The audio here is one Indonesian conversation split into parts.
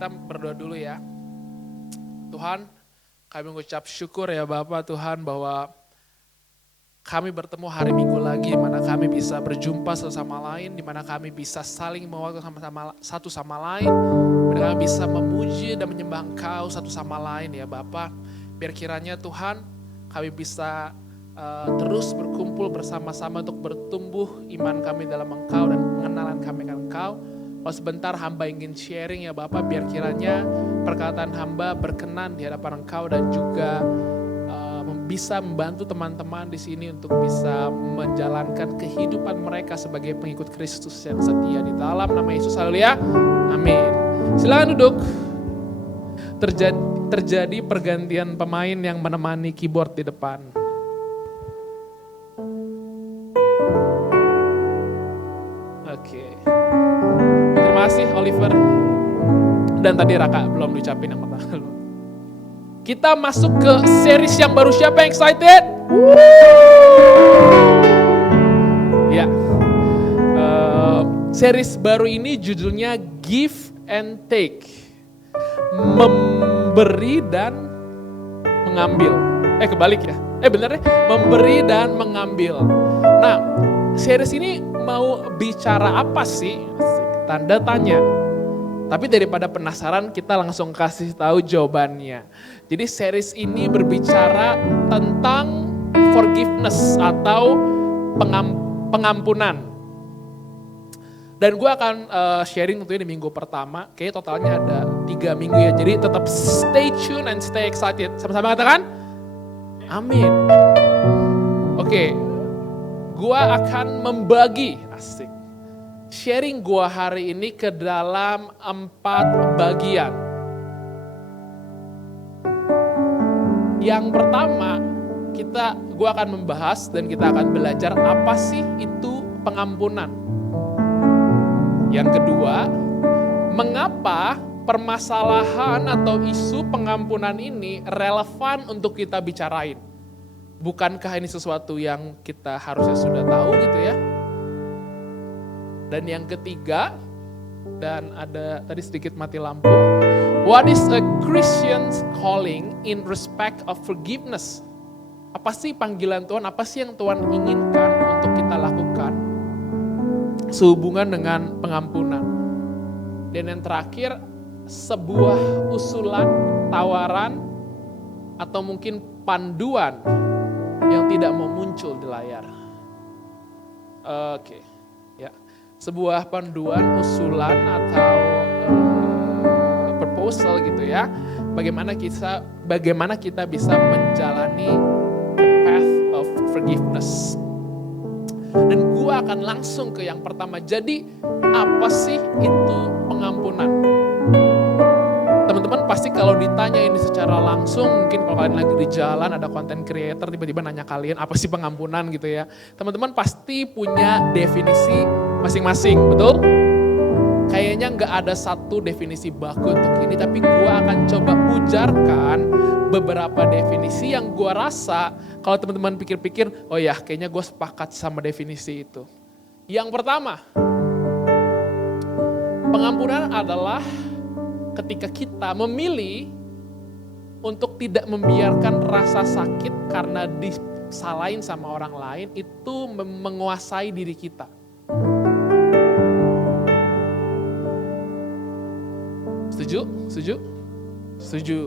kita berdoa dulu ya. Tuhan, kami mengucap syukur ya Bapak Tuhan bahwa kami bertemu hari Minggu lagi di mana kami bisa berjumpa satu sama lain, di mana kami bisa saling mewakili satu sama lain, di mana kami bisa memuji dan menyembah Engkau satu sama lain ya Bapak. Biar kiranya Tuhan kami bisa terus berkumpul bersama-sama untuk bertumbuh iman kami dalam Engkau dan pengenalan kami dengan Engkau. Kalau sebentar hamba ingin sharing ya Bapak, biar kiranya perkataan hamba berkenan di hadapan Engkau dan juga bisa membantu teman-teman di sini untuk bisa menjalankan kehidupan mereka sebagai pengikut Kristus yang setia di dalam nama Yesus. Haleluya. Amin. Silakan duduk. Terjadi pergantian pemain yang menemani keyboard di depan. Oke. Terima kasih Oliver. Dan tadi Raka belum diucapin yang pertama. Kita masuk ke series yang baru. Siapa yang excited? Ya. Series baru ini judulnya Give and Take. Memberi dan mengambil. Kebalik ya. Bener ya? Memberi dan mengambil. Nah, series ini mau bicara apa sih? Tanda tanya. Tapi daripada penasaran, kita langsung kasih tahu jawabannya. Jadi series ini berbicara tentang forgiveness atau pengampunan. Dan gue akan sharing tentunya di minggu pertama. Kayaknya totalnya ada 3 minggu ya. Jadi tetap stay tune and stay excited. Sama-sama katakan? Amin. Oke, gue akan membagi, asik. Sharing gua hari ini ke dalam 4 bagian. Yang pertama, gua akan membahas dan kita akan belajar apa sih itu pengampunan. Yang kedua, mengapa permasalahan atau isu pengampunan ini relevan untuk kita bicarain. Bukankah ini sesuatu yang kita harusnya sudah tahu gitu ya? Dan yang ketiga, dan ada tadi sedikit mati lampu. What is a Christian's calling in respect of forgiveness? Apa sih panggilan Tuhan? Apa sih yang Tuhan inginkan untuk kita lakukan sehubungan dengan pengampunan? Dan yang terakhir, sebuah usulan, tawaran, atau mungkin panduan yang tidak mau muncul di layar. Oke, ya. Sebuah panduan, usulan atau proposal gitu ya. Bagaimana kita bisa menjalani the path of forgiveness. Dan gua akan langsung ke yang pertama. Jadi apa sih itu pengampunan? Teman-teman pasti kalau ditanya ini secara langsung, mungkin kalau kalian lagi di jalan ada content creator tiba-tiba nanya kalian apa sih pengampunan gitu ya. Teman-teman pasti punya definisi masing-masing, betul? Kayaknya nggak ada satu definisi baku untuk ini, tapi gue akan coba ujarkan beberapa definisi yang gue rasa kalau teman-teman pikir-pikir, oh ya kayaknya gue sepakat sama definisi itu. Yang pertama, pengampunan adalah ketika kita memilih untuk tidak membiarkan rasa sakit karena disalahin sama orang lain itu menguasai diri kita. Setuju? Setuju? Setuju.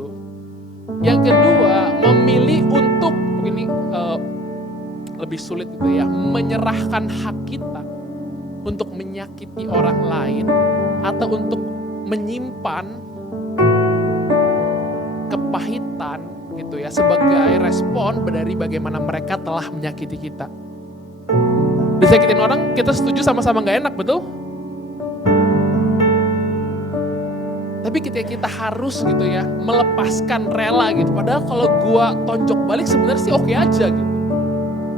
Yang kedua, memilih untuk, ini lebih sulit gitu ya, menyerahkan hak kita untuk menyakiti orang lain atau untuk menyimpan kepahitan gitu ya sebagai respon dari bagaimana mereka telah menyakiti kita. Disakitin orang kita setuju sama-sama gak enak, betul? Tapi kita harus gitu ya melepaskan rela gitu. Padahal kalau gue tonjok balik sebenarnya sih oke aja gitu.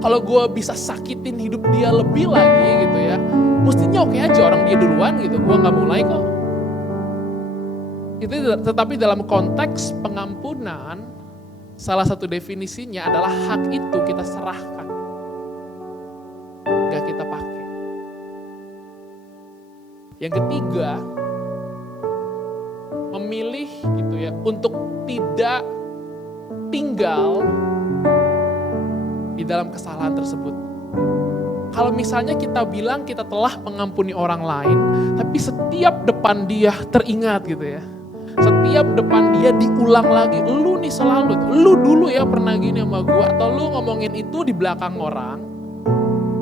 Kalau gue bisa sakitin hidup dia lebih lagi gitu ya, mestinya oke aja orang dia duluan gitu. Gue nggak mulai kok. Itu tetapi dalam konteks pengampunan, salah satu definisinya adalah hak itu kita serahkan, gak kita pakai. Yang ketiga, memilih gitu ya untuk tidak tinggal di dalam kesalahan tersebut. Kalau misalnya kita bilang kita telah mengampuni orang lain, tapi setiap depan dia teringat gitu ya. Setiap depan dia diulang lagi, lu nih selalu, lu dulu ya pernah gini sama gua, atau lu ngomongin itu di belakang orang,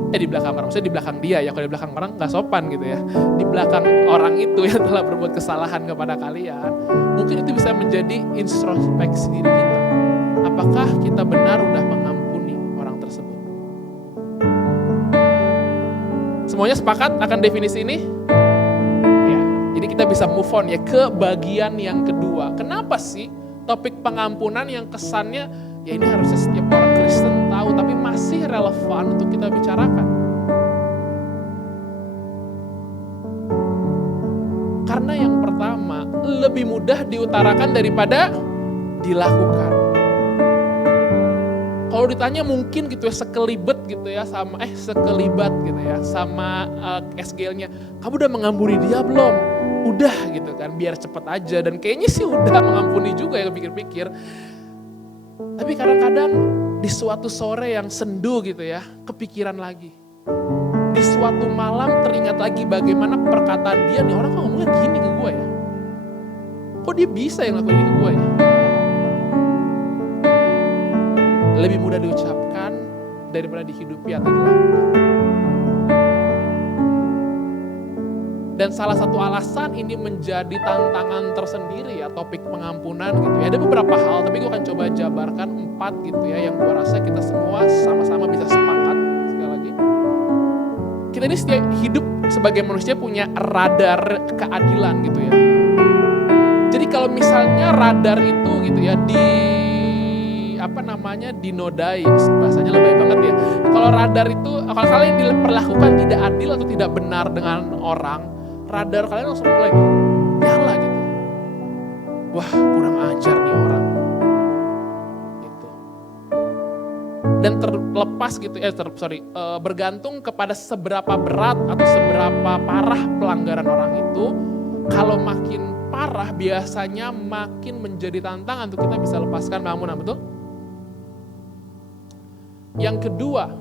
di belakang orang, maksudnya di belakang dia ya, kalau di belakang orang gak sopan gitu ya. Di belakang orang itu yang telah berbuat kesalahan kepada kalian, mungkin itu bisa menjadi introspeksi diri kita. Apakah kita benar udah mengampuni orang tersebut? Semuanya sepakat akan definisi ini? Jadi kita bisa move on ya ke bagian yang kedua. Kenapa sih topik pengampunan yang kesannya ya ini harusnya setiap orang Kristen tahu tapi masih relevan untuk kita bicarakan? Karena yang pertama lebih mudah diutarakan daripada dilakukan. Kalau ditanya mungkin gitu ya sekelibet gitu ya sama sekelibat gitu ya sama SGL-nya, kamu udah mengampuni dia belum? Udah gitu kan, biar cepet aja. Dan kayaknya sih udah mengampuni juga ya pikir-pikir. Tapi kadang-kadang di suatu sore yang sendu gitu ya, kepikiran lagi. Di suatu malam teringat lagi bagaimana perkataan dia, nih orang kok ngomongnya gini ke gue ya. Kok dia bisa yang ngelakuin ini ke gue ya? Lebih mudah diucapkan daripada dihidupi atau dilakukan. Dan salah satu alasan ini menjadi tantangan tersendiri ya topik pengampunan gitu ya. Ada beberapa hal tapi gue akan coba jabarkan 4 gitu ya yang gue rasa kita semua sama-sama bisa sepakat. Sekali lagi, kita ini setiap hidup sebagai manusia punya radar keadilan gitu ya. Jadi kalau misalnya radar itu gitu ya dinodai, bahasanya lebay banget ya. Kalau radar itu, kalau kalian diperlakukan tidak adil atau tidak benar dengan orang, radar kalian langsung mulai nyala gitu. Wah, kurang ajar nih orang. Gitu. Dan terlepas gitu bergantung kepada seberapa berat atau seberapa parah pelanggaran orang itu, kalau makin parah biasanya makin menjadi tantangan untuk kita bisa lepaskan pengampunan, betul? Yang kedua,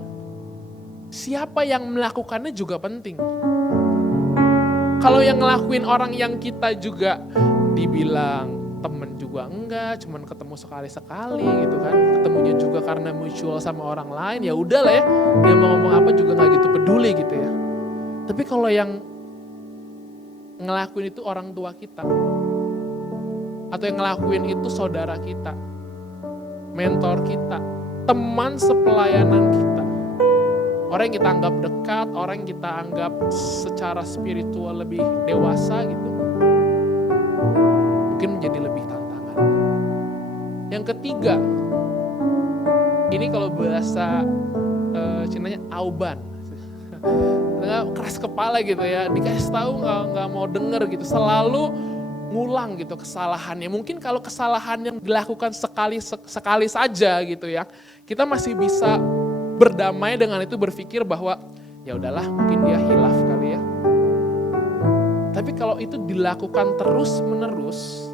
siapa yang melakukannya juga penting. Kalau yang ngelakuin orang yang kita juga dibilang temen juga enggak, cuman ketemu sekali-sekali gitu kan. Ketemunya juga karena mutual sama orang lain, ya udah lah ya. Dia mau ngomong apa juga gak gitu peduli gitu ya. Tapi kalau yang ngelakuin itu orang tua kita, atau yang ngelakuin itu saudara kita, mentor kita, teman sepelayanan kita, orang yang kita anggap dekat, orang yang kita anggap secara spiritual lebih dewasa gitu, mungkin menjadi lebih tantangan. Yang ketiga, ini kalau bahasa Cinanya auban, keras kepala gitu ya, dikasih tahu nggak mau denger gitu, selalu ngulang gitu kesalahannya. Mungkin kalau kesalahan yang dilakukan sekali saja gitu ya, kita masih bisa berdamai dengan itu, berpikir bahwa ya udahlah mungkin dia hilaf kali ya. Tapi kalau itu dilakukan terus menerus,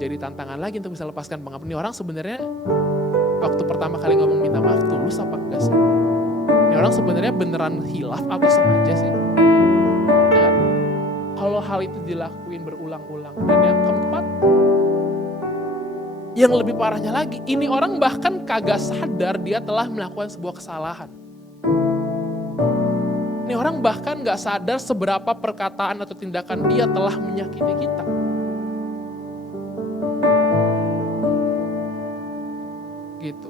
jadi tantangan lagi untuk bisa lepaskan pengampunan. Ini orang sebenarnya waktu pertama kali ngomong minta maaf tulus apa enggak sih? Ini orang sebenarnya beneran hilaf atau sengaja sih? Nah, kalau hal itu dilakuin berulang-ulang. Dan yang keempat, yang lebih parahnya lagi, ini orang bahkan kagak sadar dia telah melakukan sebuah kesalahan. Ini orang bahkan gak sadar seberapa perkataan atau tindakan dia telah menyakiti kita. Gitu.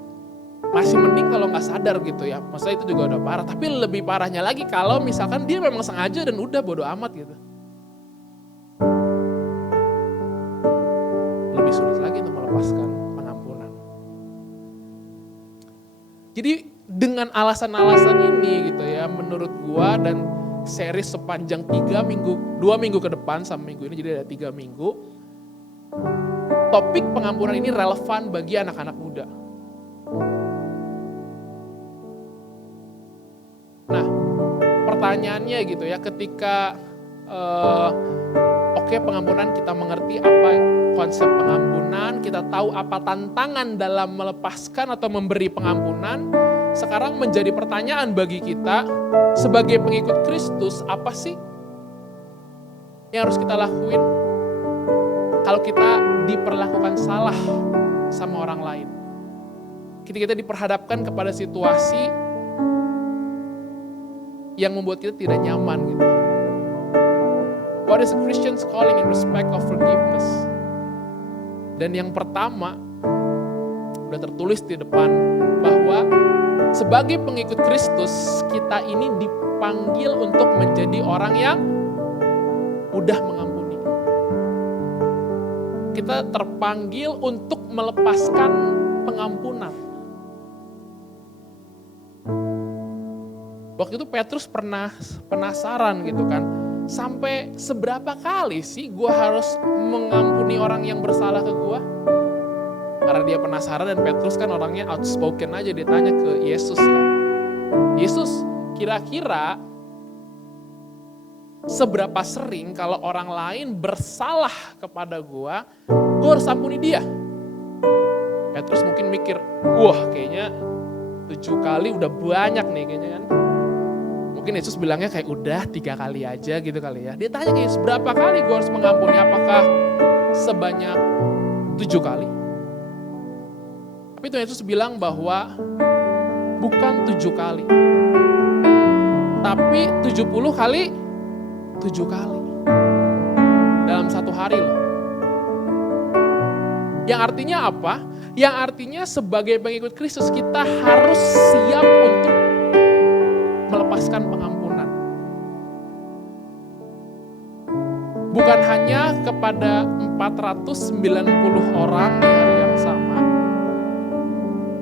Masih mending kalau gak sadar gitu ya, maksudnya itu juga udah parah. Tapi lebih parahnya lagi kalau misalkan dia memang sengaja dan udah bodo amat gitu. Lebih sulit lagi untuk melepaskan pengampunan. Jadi dengan alasan-alasan ini gitu ya, menurut gua dan series sepanjang 2 minggu ke depan sama minggu ini, jadi ada 3 minggu, topik pengampunan ini relevan bagi anak-anak muda. Nah, pertanyaannya gitu ya, ketika oke Oke, pengampunan, kita mengerti apa konsep pengampunan, kita tahu apa tantangan dalam melepaskan atau memberi pengampunan. Sekarang menjadi pertanyaan bagi kita, sebagai pengikut Kristus, apa sih yang harus kita lakuin kalau kita diperlakukan salah sama orang lain? Kita diperhadapkan kepada situasi yang membuat kita tidak nyaman gitu. What is a Christian's calling in respect of forgiveness? Dan yang pertama, udah tertulis di depan, bahwa sebagai pengikut Kristus, kita ini dipanggil untuk menjadi orang yang mudah mengampuni. Kita terpanggil untuk melepaskan pengampunan. Waktu itu Petrus pernah penasaran gitu kan, sampai seberapa kali sih gue harus mengampuni orang yang bersalah ke gue? Karena dia penasaran, dan Petrus kan orangnya outspoken aja, dia tanya ke Yesus kan. Yesus, kira-kira seberapa sering kalau orang lain bersalah kepada gue harus ampuni dia? Petrus mungkin mikir, wah kayaknya 7 kali udah banyak nih kayaknya kan. Mungkin Yesus bilangnya kayak udah 3 kali aja gitu kali ya. Dia tanya ke Yesus, berapa kali gue harus mengampuni? Apakah sebanyak 7 kali? Tapi Tuhan Yesus bilang bahwa bukan 7 kali. Tapi 70 kali 7 kali. Dalam 1 hari loh. Yang artinya apa? Yang artinya sebagai pengikut Kristus kita harus siap untuk melepaskan pengampunan. Bukan hanya kepada 490 orang di hari yang sama,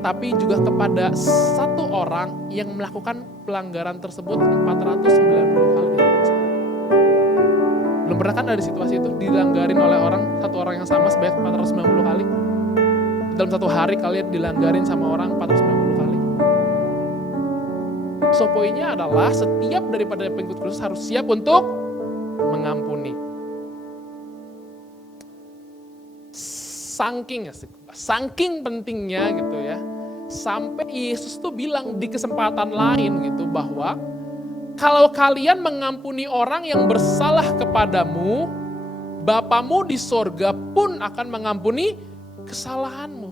tapi juga kepada satu orang yang melakukan pelanggaran tersebut 490 kali di hari yang sama. Belum pernah kan ada situasi itu dilanggarin oleh satu orang yang sama sebanyak 490 kali? Dalam 1 hari kalian dilanggarin sama orang 490 kali. So poinnya adalah setiap daripada pengikut Kristus harus siap untuk mengampuni. Saking pentingnya gitu ya. Sampai Yesus tuh bilang di kesempatan lain gitu bahwa kalau kalian mengampuni orang yang bersalah kepadamu, Bapamu di sorga pun akan mengampuni kesalahanmu.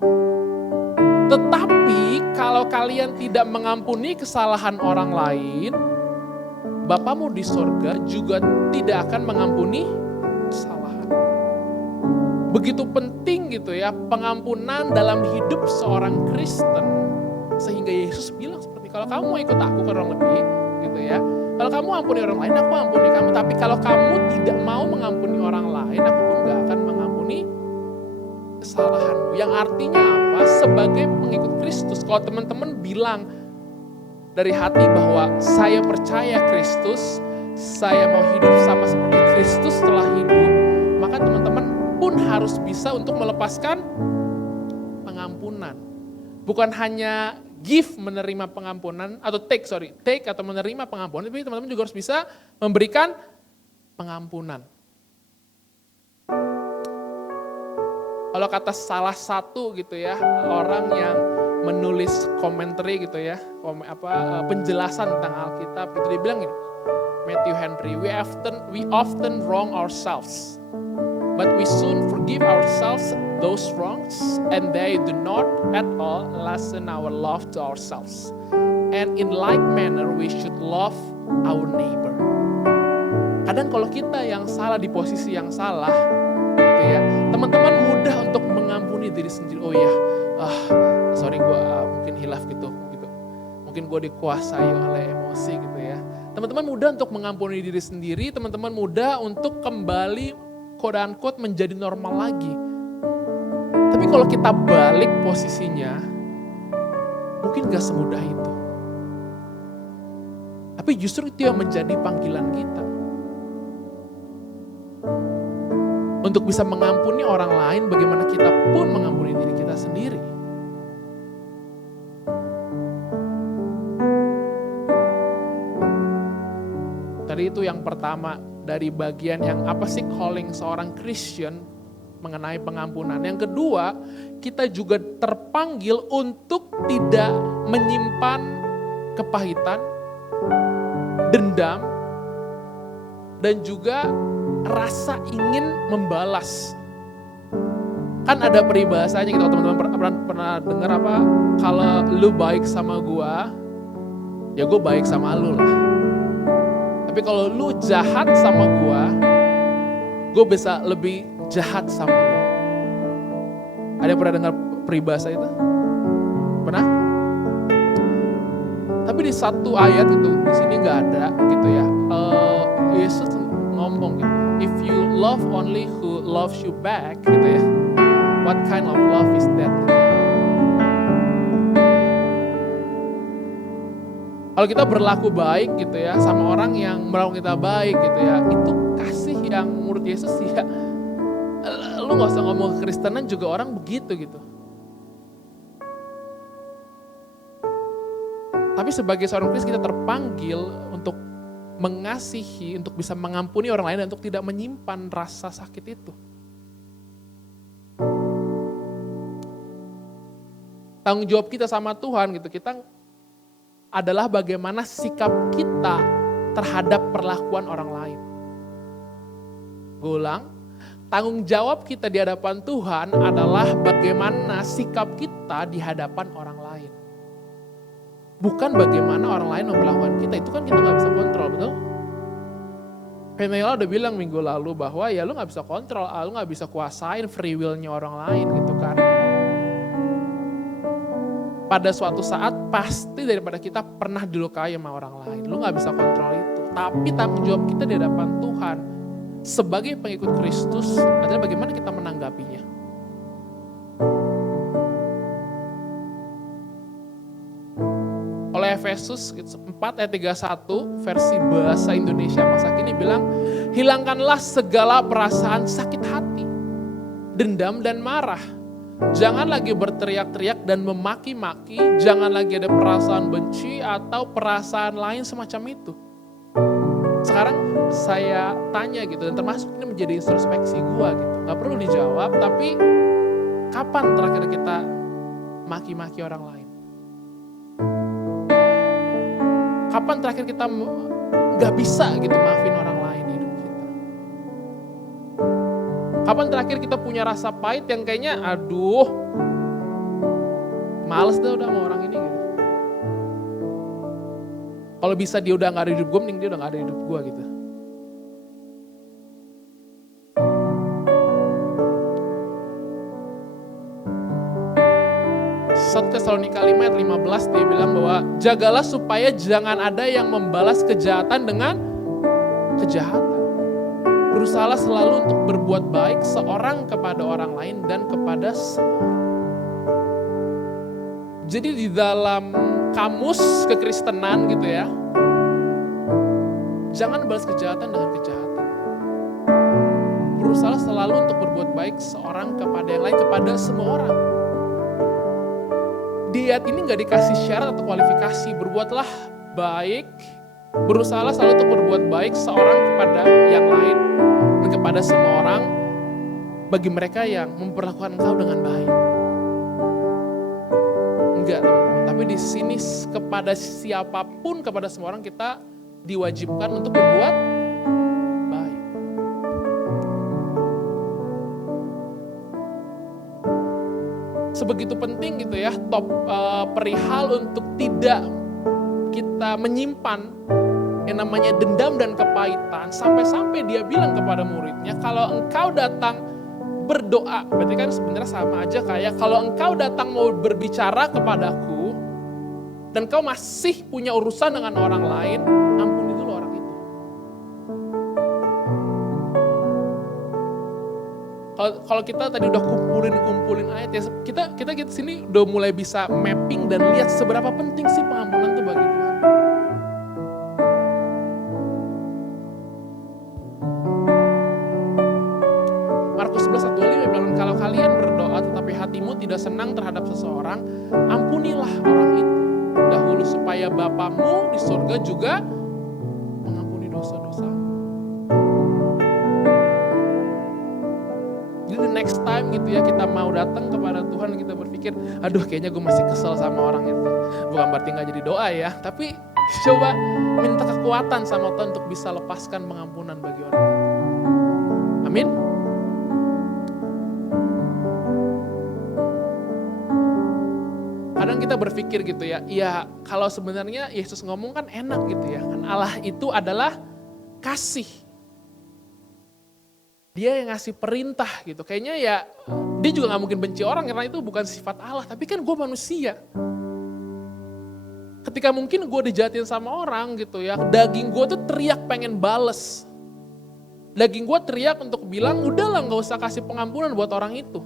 Tetapi kalau kalian tidak mengampuni kesalahan orang lain, Bapamu di sorga juga tidak akan mengampuni kesalahan. Begitu penting gitu ya pengampunan dalam hidup seorang Kristen. Sehingga Yesus bilang seperti, kalau kamu mau ikut aku kurang lebih gitu ya. Kalau kamu ampuni orang lain, aku ampuni kamu. Tapi kalau kamu tidak mau mengampuni orang lain, aku pun gak akan mengampuni kesalahanmu. Yang artinya apa? Sebagai pengikut Kristus, kalau teman-teman bilang dari hati bahwa saya percaya Kristus, saya mau hidup sama seperti Kristus setelah hidup, maka teman-teman pun harus bisa untuk melepaskan pengampunan. Bukan hanya give menerima pengampunan, atau take atau menerima pengampunan, tapi teman-teman juga harus bisa memberikan pengampunan. Kalau kata salah satu gitu ya, orang yang menulis commentary gitu ya, penjelasan tentang Alkitab, itu dia bilang gini, Matthew Henry, we often wrong ourselves, but we soon forgive ourselves those wrongs, and they do not at all lessen our love to ourselves. And in like manner, we should love our neighbor. Kadang kalau kita yang salah di posisi yang salah, gitu ya, teman-teman mudah untuk mengampuni diri sendiri. Oh ya, sorry gue mungkin hilaf gitu. Mungkin gue dikuasai oleh emosi gitu ya. Teman-teman mudah untuk mengampuni diri sendiri, teman-teman mudah untuk kembali quote-unquote menjadi normal lagi. Tapi kalau kita balik posisinya, mungkin gak semudah itu. Tapi justru itu yang menjadi panggilan kita. Untuk bisa mengampuni orang lain, bagaimana kita pun mengampuni diri kita sendiri. Tadi itu yang pertama, dari bagian yang apa sih calling seorang Christian mengenai pengampunan. Yang kedua, kita juga terpanggil untuk tidak menyimpan kepahitan, dendam, dan juga rasa ingin membalas. Kan ada peribahasanya gitu, teman-teman pernah dengar apa? Kalau lu baik sama gua, ya gue baik sama lu lah. Tapi kalau lu jahat sama gue bisa lebih jahat sama lu. Ada yang pernah dengar peribahasa itu? Pernah? Tapi di satu ayat itu, di sini nggak ada gitu ya. Yesus ngomong gitu, if you love only who loves you back gitu ya, what kind of love is that? Kalau kita berlaku baik gitu ya sama orang yang melakukan kita baik gitu ya, itu kasih yang menurut Yesus ya, lu gak usah ngomong kekristenan juga orang begitu gitu. Tapi sebagai seorang Kristen kita terpanggil untuk mengasihi, untuk bisa mengampuni orang lain dan untuk tidak menyimpan rasa sakit itu. Tanggung jawab kita sama Tuhan gitu, kita adalah bagaimana sikap kita terhadap perlakuan orang lain. Gue ulang, tanggung jawab kita di hadapan Tuhan adalah bagaimana sikap kita di hadapan orang lain. Bukan bagaimana orang lain memperlakukan kita, itu kan kita gak bisa kontrol, betul? Penela udah bilang minggu lalu bahwa ya lu gak bisa kontrol, lu gak bisa kuasain free will-nya orang lain gitu kan. Pada suatu saat pasti daripada kita pernah dilukai sama orang lain. Lu gak bisa kontrol itu. Tapi tanggung jawab kita di hadapan Tuhan sebagai pengikut Kristus adalah bagaimana kita menanggapinya. Oleh Efesus 4 ayat 31 versi bahasa Indonesia masa kini bilang, hilangkanlah segala perasaan sakit hati, dendam dan marah. Jangan lagi berteriak-teriak dan memaki-maki, jangan lagi ada perasaan benci atau perasaan lain semacam itu. Sekarang saya tanya gitu, dan termasuk ini menjadi introspeksi gue gitu. Gak perlu dijawab, tapi kapan terakhir kita maki-maki orang lain? Kapan terakhir kita gak bisa gitu maafin orang lain di hidup kita? Kapan terakhir kita punya rasa pahit yang kayaknya aduh males dah udah sama orang ini gitu. Kalau bisa dia udah gak ada di hidup gue, mending dia udah gak ada di hidup gue gitu. 1 Tesalonika 5 ayat 15 dia bilang bahwa jagalah supaya jangan ada yang membalas kejahatan dengan kejahatan. Berusahalah selalu untuk berbuat baik seorang kepada orang lain dan kepada semua. Jadi di dalam kamus kekristenan gitu ya, jangan balas kejahatan dengan kejahatan. Berusahalah selalu untuk berbuat baik seorang kepada yang lain, kepada semua orang. Di ayat ini gak dikasih syarat atau kualifikasi, berbuatlah baik, berusahalah selalu untuk berbuat baik seorang kepada yang lain dan kepada semua orang bagi mereka yang memperlakukan engkau dengan baik. Enggak, teman-teman. Tapi di sini kepada siapapun, kepada semua orang kita diwajibkan untuk berbuat baik. Sebegitu penting gitu ya, perihal untuk tidak kita menyimpan yang namanya dendam dan kepahitan, sampai-sampai dia bilang kepada muridnya, kalau engkau datang berdoa, berarti kan sebenarnya sama aja kayak kalau engkau datang mau berbicara kepadaku dan kau masih punya urusan dengan orang lain, ampuni dulu orang itu. Kalau kita tadi udah kumpulin ayat ya, kita sini udah mulai bisa mapping dan lihat seberapa penting sih pengampunan itu bagi Tuhan. Markus 11:25 bilang, kalau kalian berdoa tetapi hatimu tidak senang terhadap seseorang, ampunilah orang itu dahulu supaya Bapamu di surga juga mengampuni dosa-dosamu. time gitu ya kita mau datang kepada Tuhan, kita berpikir, aduh kayaknya gue masih kesel sama orang itu. Bukan berarti gak jadi doa ya, tapi coba minta kekuatan sama Tuhan untuk bisa lepaskan pengampunan bagi orang itu. Amin. Kadang kita berpikir gitu ya, iya kalau sebenarnya Yesus ngomong kan enak gitu ya, kan Allah itu adalah kasih. Dia yang ngasih perintah gitu, kayaknya ya dia juga gak mungkin benci orang karena itu bukan sifat Allah, tapi kan gue manusia. Ketika mungkin gue dijahatin sama orang gitu ya, daging gue tuh teriak pengen bales. Daging gue teriak untuk bilang, udahlah gak usah kasih pengampunan buat orang itu.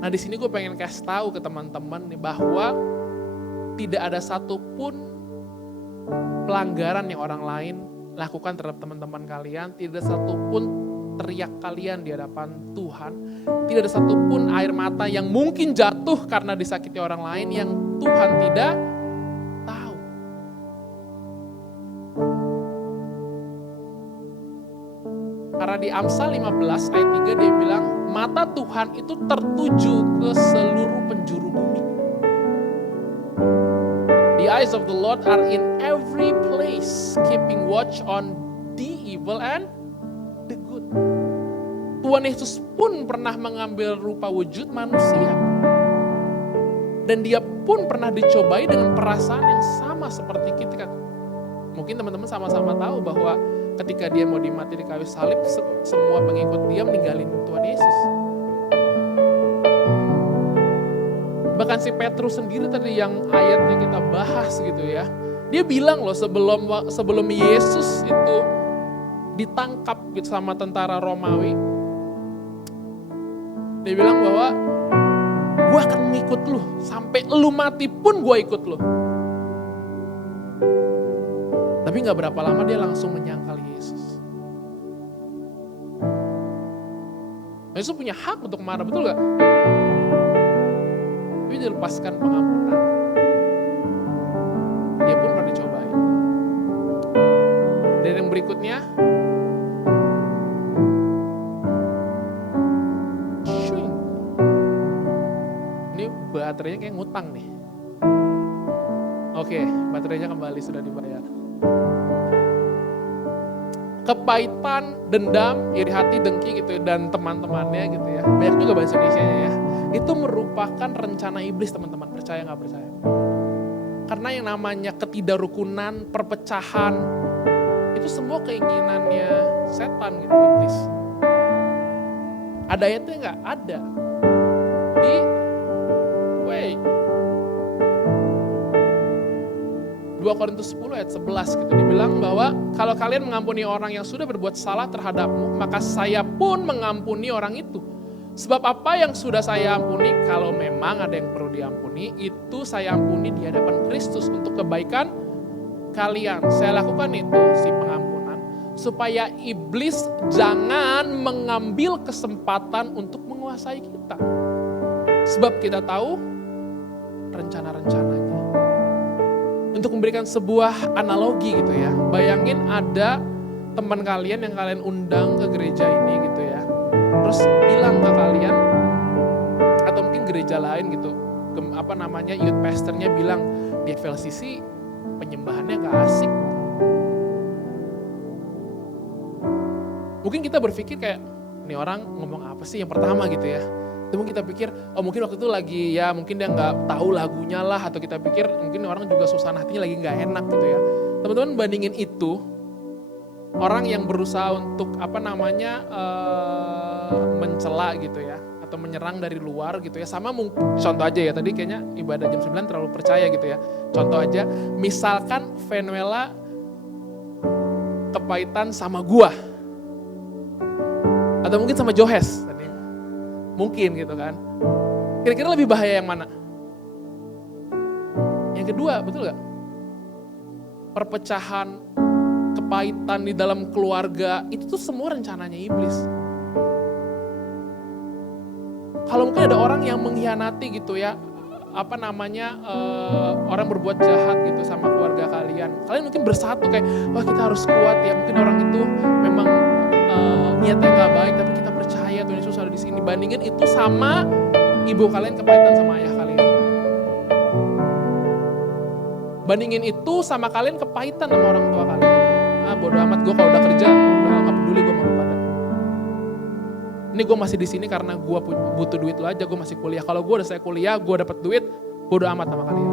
Nah di sini gue pengen kasih tahu ke teman-teman nih bahwa tidak ada satupun pelanggaran yang orang lain lakukan terhadap teman-teman kalian, tidak ada satupun teriak kalian di hadapan Tuhan, tidak ada satupun air mata yang mungkin jatuh karena disakiti orang lain yang Tuhan tidak tahu. Karena di Amsal 15 ayat 3 dia bilang, mata Tuhan itu tertuju ke seluruh penjuru bumi. The eyes of the Lord are in every place, keeping watch on the evil and the good. Tuhan Yesus pun pernah mengambil rupa wujud manusia. Dan dia pun pernah dicobai dengan perasaan yang sama seperti kita. Mungkin teman-teman sama-sama tahu bahwa ketika dia mau dimati di kayu salib, semua pengikut dia meninggalin Tuhan Yesus. Bahkan si Petrus sendiri tadi yang ayatnya kita bahas gitu ya. Dia bilang loh sebelum Yesus itu ditangkap gitu sama tentara Romawi. Dia bilang bahwa gue akan ngikut lu. Sampai lu mati pun gue ikut lu. Tapi gak berapa lama dia langsung menyangkal Yesus. Yesus punya hak untuk marah, betul gak? Tapi dilepaskan pengampunan. Dia pun pernah dicobain. Dan yang berikutnya, ini baterainya kayak ngutang nih. Oke, baterainya kembali sudah dibayar. Kepahitan, dendam, iri hati, dengki gitu dan teman-temannya gitu ya. Banyak juga bahasa Indonesianya ya. Itu merupakan rencana iblis teman-teman, percaya gak percaya. Karena yang namanya ketidakrukunan, perpecahan, itu semua keinginannya setan gitu, iblis. Ada ayatnya gak? Ada. Di 2 Korintus 10 ayat 11 gitu dibilang bahwa kalau kalian mengampuni orang yang sudah berbuat salah terhadapmu, maka saya pun mengampuni orang itu. Sebab apa yang sudah saya ampuni, kalau memang ada yang perlu diampuni, itu saya ampuni di hadapan Kristus untuk kebaikan kalian. Saya lakukan itu, si pengampunan, supaya iblis jangan mengambil kesempatan untuk menguasai kita. Sebab kita tahu rencana-rencananya. Untuk memberikan sebuah analogi gitu ya, bayangin ada teman kalian yang kalian undang ke gereja ini gitu ya, terus bilang ke kalian, atau mungkin gereja lain gitu, youth pastornya bilang, di FLCC penyembahannya gak asik. Mungkin kita berpikir kayak, ini orang ngomong apa sih yang pertama gitu ya. Tapi kita pikir, oh mungkin waktu itu lagi ya mungkin dia gak tahu lagunya lah, atau kita pikir mungkin orang juga suasana hatinya lagi gak enak gitu ya. Teman-teman bandingin itu, orang yang berusaha untuk mencela gitu ya, atau menyerang dari luar gitu ya, sama contoh aja ya, tadi kayaknya ibadah jam 9 terlalu percaya gitu ya. Contoh aja, misalkan Venuela kepahitan sama gua, atau mungkin sama Johes, mungkin gitu kan. Kira-kira lebih bahaya yang mana? Yang kedua, betul gak? Perpecahan, kepahitan di dalam keluarga, itu tuh semua rencananya iblis. Kalau mungkin ada orang yang mengkhianati gitu ya, orang berbuat jahat gitu sama keluarga kalian. Kalian mungkin bersatu kayak, wah kita harus kuat ya, mungkin orang itu memang niatnya gak baik, tapi kita percaya Tuhan Yesus ada di sini. Bandingin itu sama ibu kalian kepahitan sama ayah kalian. Bandingin itu sama kalian kepahitan sama orang tua kalian. Bodo amat, gue kalau udah kerja, udah gak peduli gue mau pada. Ini gue masih di sini karena gue butuh duit lo aja, gue masih kuliah. Kalau gue udah selesai kuliah, gue dapet duit, bodo amat sama kalian.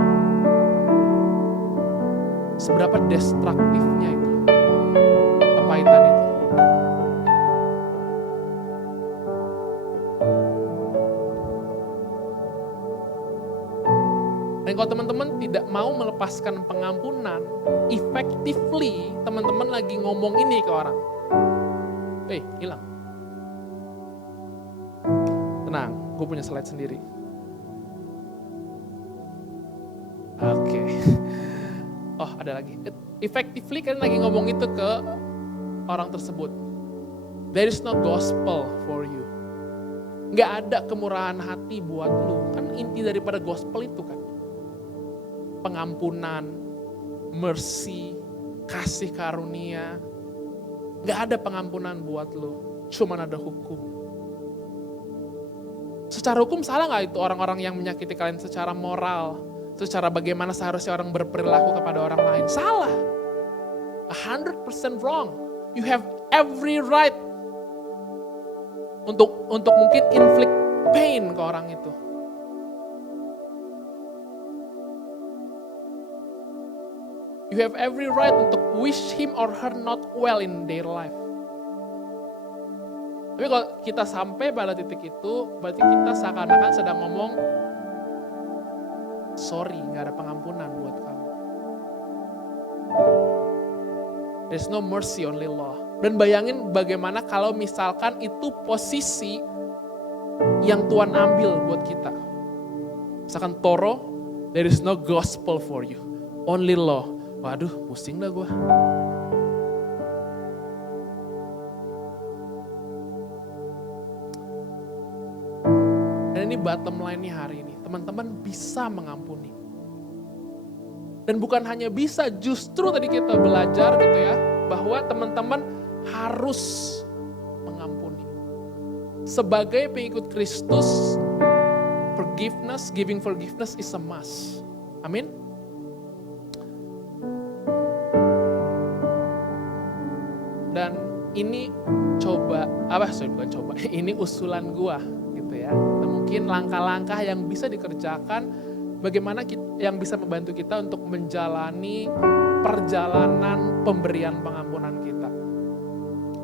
Seberapa destruktifnya itu, kepahitan itu. Dan kalau teman-teman tidak mau melepaskan pengampunan, effectively teman-teman lagi ngomong ini ke orang. Hilang. Tenang, gue punya slide sendiri. Oke. Oh, ada lagi. Effectively kalian lagi ngomong itu ke orang tersebut. There is no gospel for you. Gak ada kemurahan hati buat lu. Kan inti daripada gospel itu kan. Pengampunan, mercy, kasih karunia. Gak ada pengampunan buat lu. Cuman ada hukum. Secara hukum salah gak itu orang-orang yang menyakiti kalian secara moral? Secara bagaimana seharusnya orang berperilaku kepada orang lain? Salah. 100% wrong. You have every right untuk mungkin inflict pain ke orang itu. You have every right untuk wish him or her not well in their life. Tapi kalau kita sampai pada titik itu, berarti kita seakan-akan sedang ngomong, sorry, gak ada pengampunan buat kamu. There's no mercy, only law. Dan bayangin bagaimana kalau misalkan itu posisi yang Tuhan ambil buat kita. Misalkan Toro, there is no gospel for you, only law. Waduh, pusing dah gue. Dan ini bottom line-nya hari ini. Teman-teman bisa mengampuni. Dan bukan hanya bisa, justru tadi kita belajar gitu ya, bahwa teman-teman harus mengampuni. Sebagai pengikut Kristus, giving forgiveness is a must. Amin. Dan ini ini usulan gua gitu ya. Nah, mungkin langkah-langkah yang bisa dikerjakan, bagaimana yang bisa membantu kita untuk menjalani perjalanan pemberian pengampunan kita.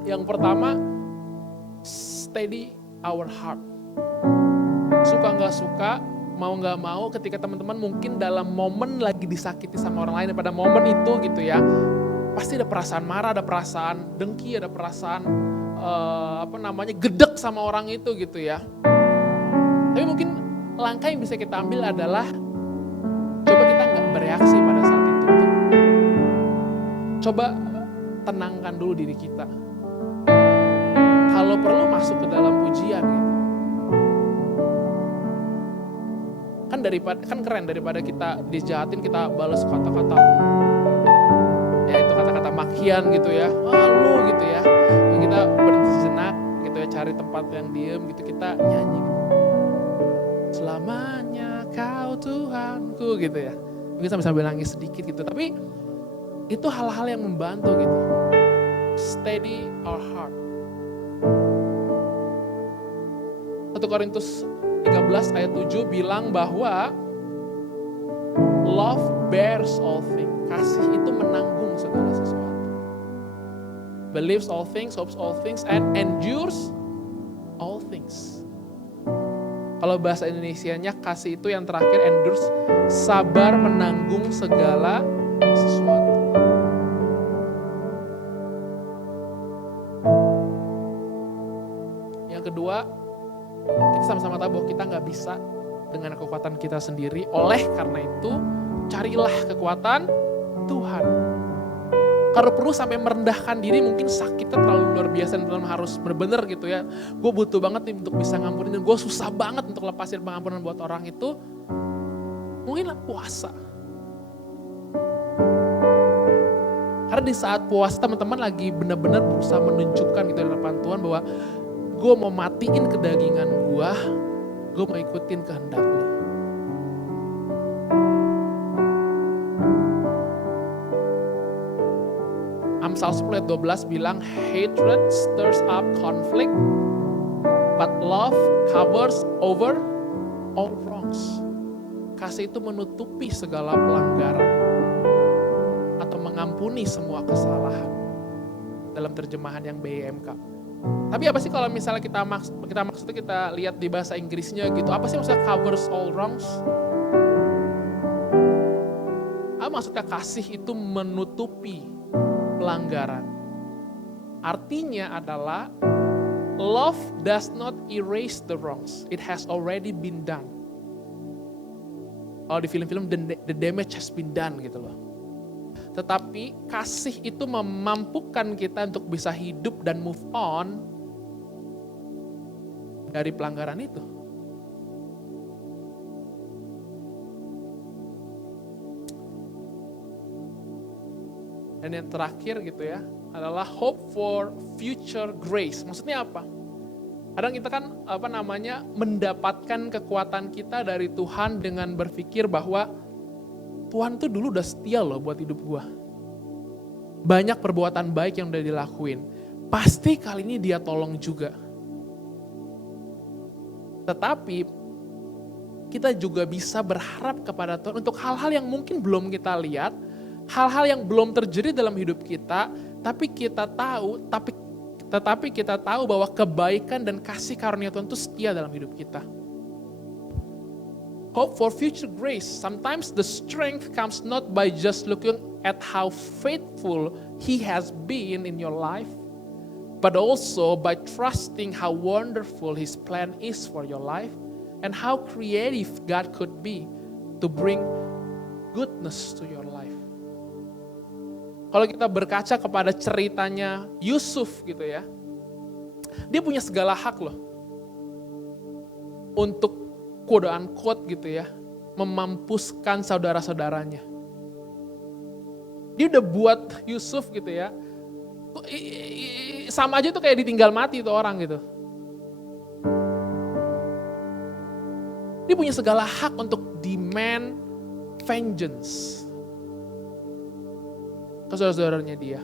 Yang pertama, steady our heart. Suka gak suka, mau gak mau, ketika teman-teman mungkin dalam momen lagi disakiti sama orang lain, pada momen itu gitu ya, pasti ada perasaan marah, ada perasaan dengki, ada perasaan gedek sama orang itu gitu ya. Tapi mungkin langkah yang bisa kita ambil adalah coba kita nggak bereaksi pada saat itu. Coba tenangkan dulu diri kita. Kalau perlu masuk ke dalam pujian gitu. Kan keren daripada kita dijahatin, kita balas kata-kata. Ya itu kata-kata makian gitu ya. Lu gitu ya. Kita berhenti sejenak gitu ya, cari tempat yang diem gitu, kita nyanyi gitu. Selamanya kau Tuhanku gitu ya. Mungkin sambil nangis sedikit gitu. Tapi itu hal-hal yang membantu gitu. Steady our heart. 1 Korintus 13 ayat 7 bilang bahwa love bears all things. Kasih itu menanggung segala sesuatu. Believes all things, hopes all things, and endures all things. Kalau bahasa Indonesianya kasih itu yang terakhir endures, sabar menanggung segala sesuatu. Yang kedua, kita sama-sama tahu bahwa kita nggak bisa dengan kekuatan kita sendiri. Oleh karena itu, carilah kekuatan Tuhan. Kalau perlu sampai merendahkan diri, mungkin sakitnya terlalu luar biasa dan teman harus benar-benar gitu ya. Gue butuh banget nih untuk bisa ngampunin, dan gue susah banget untuk lepasin pengampunan buat orang itu. Mungkin puasa. Karena di saat puasa teman-teman lagi benar-benar berusaha menunjukkan gitu di hadapan Tuhan bahwa gue mau matiin kedagingan gue mau ikutin kehendak lu. Amsal 10 ayat 12 bilang, hatred stirs up conflict, but love covers over all wrongs. Kasih itu menutupi segala pelanggaran atau mengampuni semua kesalahan. Dalam terjemahan yang BIMK. Tapi apa sih kalau misalnya kita maksudnya kita lihat di bahasa Inggrisnya gitu, apa sih maksudnya covers all wrongs? Maksudnya kasih itu menutupi pelanggaran. Artinya adalah love does not erase the wrongs. It has already been done. Kalau di film-film the damage has been done gitu loh. Tetapi kasih itu memampukan kita untuk bisa hidup dan move on dari pelanggaran itu. Dan yang terakhir gitu ya, adalah hope for future grace. Maksudnya apa? Kadang kita kan mendapatkan kekuatan kita dari Tuhan dengan berpikir bahwa Tuhan tuh dulu udah setia loh buat hidup gua. Banyak perbuatan baik yang udah dilakuin. Pasti kali ini dia tolong juga. Tetapi kita juga bisa berharap kepada Tuhan untuk hal-hal yang mungkin belum kita lihat, hal-hal yang belum terjadi dalam hidup kita, tapi kita tahu bahwa kebaikan dan kasih karunia Tuhan itu setia dalam hidup kita. Hope for future grace. Sometimes the strength comes not by just looking at how faithful He has been in your life, but also by trusting how wonderful His plan is for your life and how creative God could be to bring goodness to your life. Kalau kita berkaca kepada ceritanya Yusuf gitu ya, dia punya segala hak loh untuk quote unquote gitu ya, memampuskan saudara-saudaranya. Dia udah buat Yusuf gitu ya, sama aja tuh kayak ditinggal mati tuh orang gitu. Dia punya segala hak untuk demand vengeance ke saudara-saudaranya dia.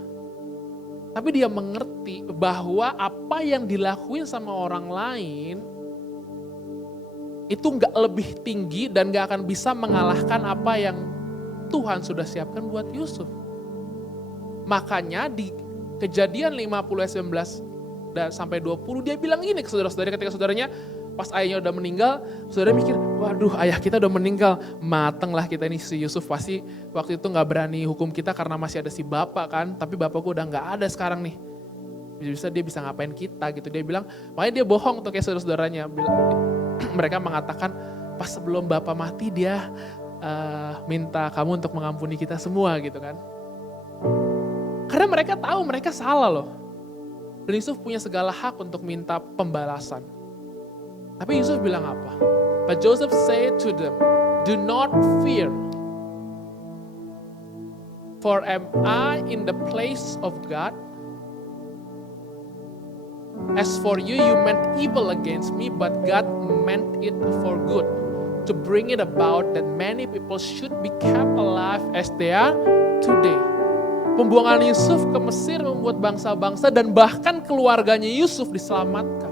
Tapi dia mengerti bahwa apa yang dilakuin sama orang lain itu gak lebih tinggi dan gak akan bisa mengalahkan apa yang Tuhan sudah siapkan buat Yusuf. Makanya di Kejadian 50 ayat 19 dan sampai 20 dia bilang gini ke saudara-saudara ketika saudaranya pas ayahnya udah meninggal, saudara mikir, waduh ayah kita udah meninggal, mateng lah kita ini si Yusuf pasti waktu itu gak berani hukum kita karena masih ada si bapak kan, tapi bapakku udah gak ada sekarang nih. Bisa dia bisa ngapain kita gitu, dia bilang, makanya dia bohong tuh kayak saudara-saudaranya, mereka mengatakan pas sebelum bapak mati dia minta kamu untuk mengampuni kita semua gitu kan. Karena mereka tahu mereka salah loh. Dan Yusuf punya segala hak untuk minta pembalasan. Tapi Yusuf bilang apa? But Joseph said to them, do not fear. For am I in the place of God? As for you, you meant evil against me, but God meant it for good, to bring it about that many people should be kept alive as they are today. Pembuangan Yusuf ke Mesir membuat bangsa-bangsa dan bahkan keluarganya Yusuf diselamatkan.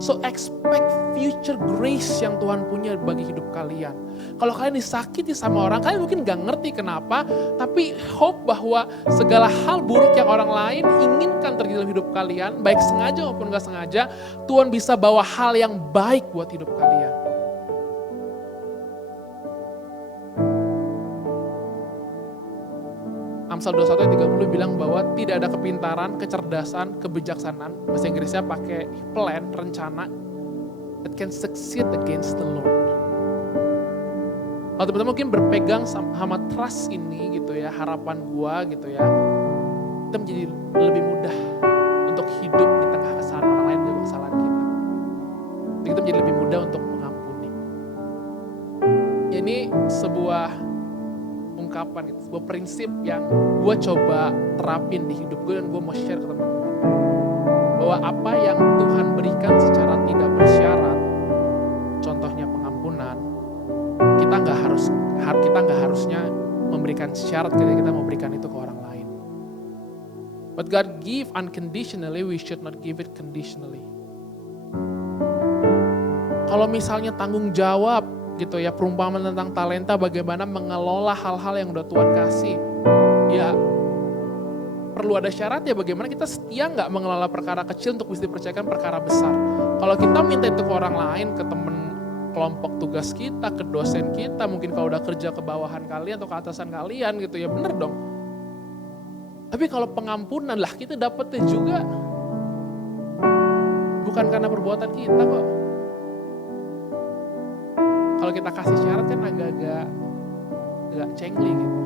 So expect future grace yang Tuhan punya bagi hidup kalian. Kalau kalian disakiti sama orang, kalian mungkin gak ngerti kenapa, tapi hope bahwa segala hal buruk yang orang lain inginkan terjadi dalam hidup kalian, baik sengaja maupun gak sengaja, Tuhan bisa bawa hal yang baik buat hidup kalian. Amsal 21 ayat 30 bilang bahwa tidak ada kepintaran, kecerdasan, kebijaksanaan, bahasa Inggrisnya pakai plan, rencana, that can succeed against the Lord. Kalau teman-teman mungkin berpegang sama trust ini gitu ya, harapan gua gitu ya, kita menjadi lebih mudah untuk hidup di tengah kesalahan orang lain dan kesalahan kita. Jadi kita menjadi lebih mudah untuk mengampuni. Ini sebuah ungkapan gitu, sebuah prinsip yang gue coba terapin di hidup gue dan gue mau share ke teman-teman. Bahwa apa yang Tuhan berikan secara tidak bersyarat, contohnya pengampunan, kita nggak harusnya memberikan syarat ketika kita memberikan itu ke orang lain. But God give unconditionally, we should not give it conditionally. Kalau misalnya tanggung jawab gitu ya, perumpamaan tentang talenta, bagaimana mengelola hal-hal yang udah Tuhan kasih, ya perlu ada syarat ya, bagaimana kita setia nggak mengelola perkara kecil untuk bisa dipercayakan perkara besar. Kalau kita minta itu ke orang lain, ke temen kelompok tugas kita, ke dosen kita, mungkin kalau udah kerja ke bawahan kalian atau ke atasan kalian gitu ya, bener dong. Tapi kalau pengampunan lah kita dapetnya juga bukan karena perbuatan kita kok. Kalau kita kasih syarat kan agak-agak cengli gitu.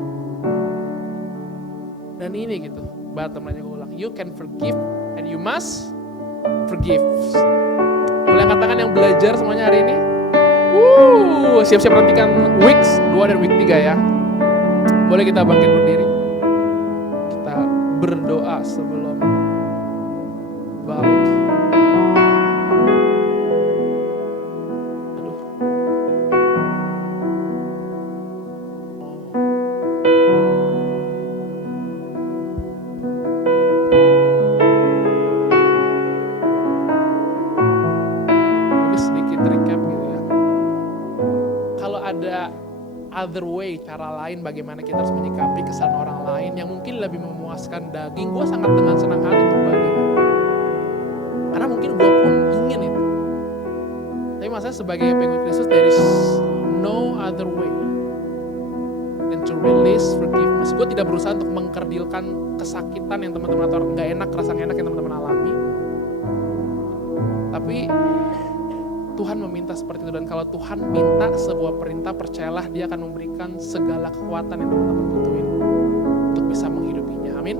Dan ini gitu, bottom line-nya gue ulang, you can forgive and you must forgive. Boleh angkat tangan yang belajar semuanya hari ini? Siap-siap nantikan weeks 2 dan week 3 ya. Boleh kita bangkit berdiri? Kita berdoa sebelum balik. Other way, cara lain bagaimana kita harus menyikapi kesalahan orang lain yang mungkin lebih memuaskan daging, gue sangat dengan senang hati untuk bagi. Karena mungkin gue pun ingin itu. Tapi masalah sebagai pengikut Kristus, there is no other way than to release forgiveness. Gue tidak berusaha untuk mengkerdilkan kesakitan yang teman-teman atau gak enak, rasa gak enak yang teman-teman alami. Tapi Tuhan meminta seperti itu, dan kalau Tuhan minta sebuah perintah, percayalah Dia akan memberikan segala kekuatan yang teman-teman butuhin untuk bisa menghidupinya. Amin.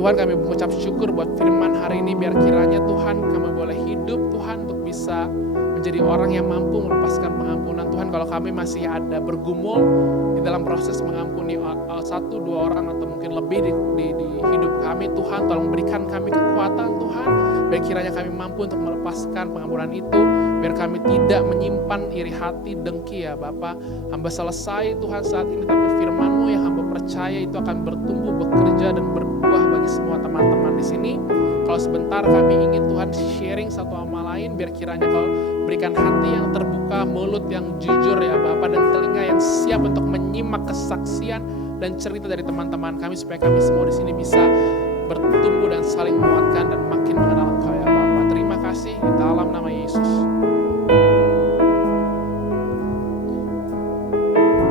Tuhan, kami mengucap syukur buat firman hari ini, biar kiranya Tuhan kami boleh hidup Tuhan untuk bisa menjadi orang yang mampu melepaskan pengampunan. Tuhan, kalau kami masih ada bergumul di dalam proses mengampuni 1-2 orang atau mungkin lebih di hidup kami, Tuhan tolong berikan kami kekuatan Tuhan, biar kiranya kami mampu untuk melepaskan pengampunan itu, biar kami tidak menyimpan iri hati, dengki ya Bapa. Hamba selesai Tuhan saat ini, tapi firman-Mu yang hamba percaya itu akan bertumbuh, bekerja dan berbuah bagi semua teman-teman di sini. Kalau sebentar kami ingin Tuhan sharing satu sama lain, biar kiranya Kau berikan hati yang terbuka, mulut yang jujur ya Bapa, dan telinga yang siap untuk menyimak kesaksian dan cerita dari teman-teman kami, supaya kami semua di sini bisa bertumbuh dan saling menguatkan dan makin mengenal Engkau ya Bapa. Terima kasih di dalam nama Yesus.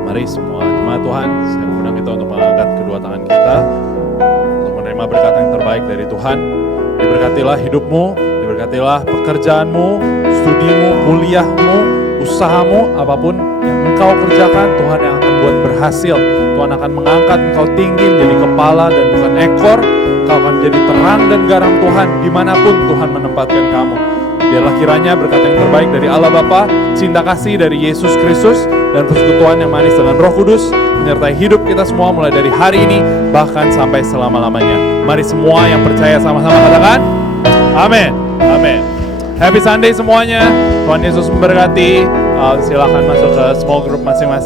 Mari semua jemaat Tuhan, saya mengundang kita untuk mengangkat kedua tangan kita untuk menerima berkat yang terbaik dari Tuhan. Diberkatilah hidupmu, diberkatilah pekerjaanmu, studimu, kuliahmu, usahamu, apapun yang engkau kerjakan, Tuhan yang akan buat berhasil. Tuhan akan mengangkat engkau tinggi menjadi kepala dan bukan ekor. Engkau akan menjadi terang dan garam Tuhan dimanapun Tuhan menempatkan kamu. Biarlah kiranya berkat yang terbaik dari Allah Bapa, cinta kasih dari Yesus Kristus, dan persekutuan yang manis dengan Roh Kudus menyertai hidup kita semua mulai dari hari ini bahkan sampai selama-lamanya. Mari semua yang percaya sama-sama katakan amin. Amin. Happy Sunday semuanya. Tuhan Yesus memberkati. Silakan masuk ke small group masing-masing.